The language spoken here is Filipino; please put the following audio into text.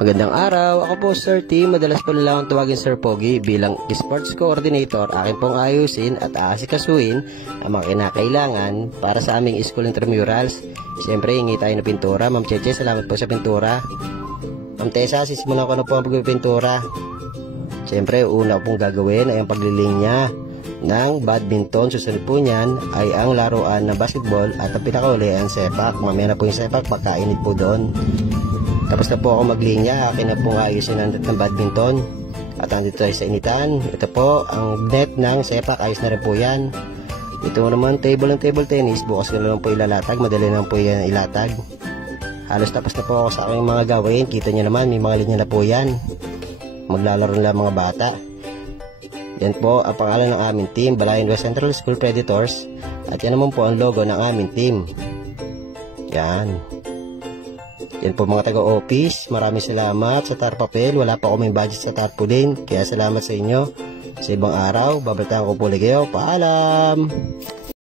Magandang araw, ako po Sir T. Madalas po nila akong tawagin Sir Pogi bilang sports coordinator. Akin pong ayusin at aasikasuhin ang mga kinakailangan para sa aming school intramurals. Siyempre, hingi tayo ng pintura. Ma'am Cheche, salamat po sa pintura. Ma'am Tessa, sisimulan ko na po ang pagpipintura. Siyempre, una pong gagawin ay ang paglilinya ng badminton. Susunod po niyan ay ang laruan ng basketball at ang pinakauli ay ang sepak. Mamaya na po yung sepak, pagkainit po doon. Tapos na po ako maglinya, akin na pong ayusin ng badminton. At andito tayo sa initan. Ito po, ang net ng sepak, ayos na rin po yan. Ito naman, table ng table tennis. Bukas ko na lang po ilalatag, madali na po yan ilatag. Halos tapos na po ako sa aking mga gawin. Kita nyo naman, may mga linya na po yan. Maglalaro nila mga bata. Yan po ang pangalan ng aming team, Balayan West Central School Predators. At yan naman po ang logo ng aming team. Yan. Yan po mga taga-office, maraming salamat sa tarpapel. Wala pa kaming budget sa tarpaulin, kaya salamat sa inyo. Sa ibang araw, babalitaan ko po ulit kayo. Paalam!